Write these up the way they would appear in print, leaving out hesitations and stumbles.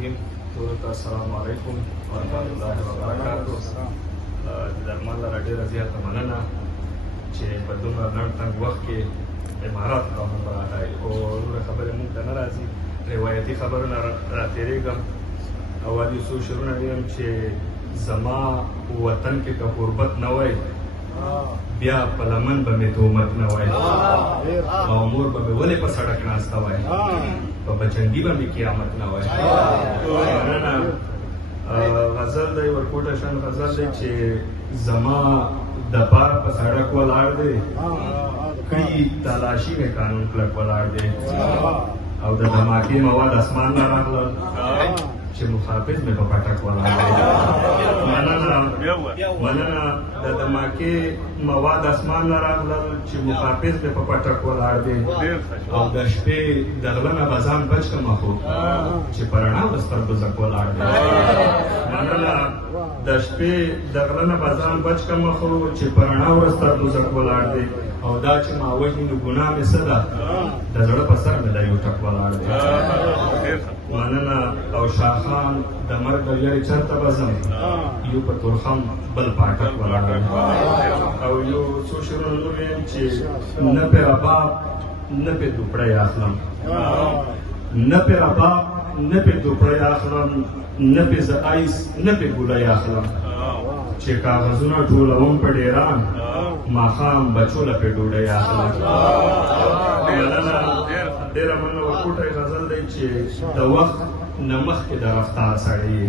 الرحیم. ټولو ته السلام علیکم ورحمۃ الله وبرکاتہ. درمان لره ډېره زیاته مننه چې په دومره لنډ تنګ وخت کې امارات ته موږ راغلي او نورې خبرې موږ ته نه راځي. روایتي خبرونه راتېرېږم او والی څو شعرونه ویم چې زما وطن کې که غربت نه وای بیا په لمن به مې تهمت نه وای او مور به مې ولې په سړک ناسته وای په بچنګي به مې قیامت نه وای. مننه. غزل دی ورکوټه شان غزل دی چې زما د پاره په سړک ولاړ دی کړي تلاشي مې قانون کلک ولاړ دی او د دماغي مواد اسمان نه راغلل چې محافظ مې په پټک ولاړ دی. مننه. د دماغي مواد اسمان نه راغلل چې محافظ مې په پټک ولاړ دی او د شپې د غله نه به ځان بچ کړم خو چې په رڼا د سترګو زک ولاړ دی. مننه. د شپې د غله نه به ځان بچ کړم خو چې په رڼا د سترګو زک ولاړ دی او دا چې ما وژني نو ګناه مې څه ده د زړه په سر مې دا یو ټک ولاړ دی. مننه. او شاخان د مرګ د ویرې چرته به ځم یو په تورخم بل پاټک ولاړ دی. او یو څو شعرونه نور ویم چې نه پې رباب نه پې دوپړی اخلم نه پې رباب نه پې دوپړی اخلم نه پې زه ایس نه پې ګولۍ اخلم چې کاغذونه ټولوم په ډیران ماښام بچو له پې ډوډۍ اخلم. مننه. ډېره مننه. ورکوټی غزل دی چې د وخت نه مخکې د رفتار سړی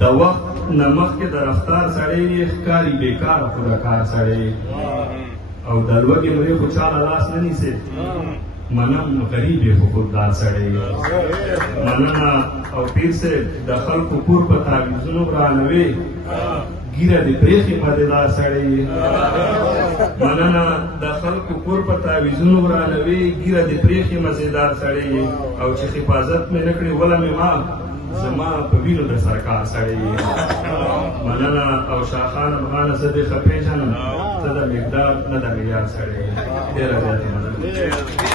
د وخت نه مخکې د رفتار سړی ښکاري بېکاره خو د کار سړی او د لوږې مرې خو چاله لاس نه نیسې منم غریب یې خو خوددار سړی. مننه. او پیر صاحب د خلکو کور په تعویضونو ورانوي ګیره دې پرېښې مزېدار سړی. مننه. د خلکو کور په تعویضونو ورانوي ګیره دې پرېښې مزېدار سړی او چې حفاظت مې نه کړې وله مې ما زما په وینو د سرکار سړی. مننه. او شاخان افغانه زه دې ښه پېژنم ته د مقدار نه د معیار سړی. ډېره زیاتې مننه.